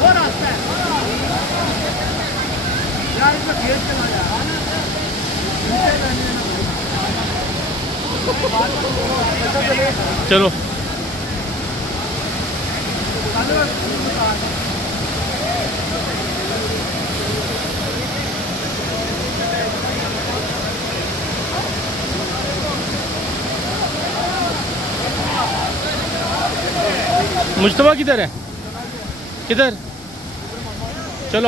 वो रास्ता है यार, इसमें खेत चला जा चलो मुस्तफा किधर है, किधर? चलो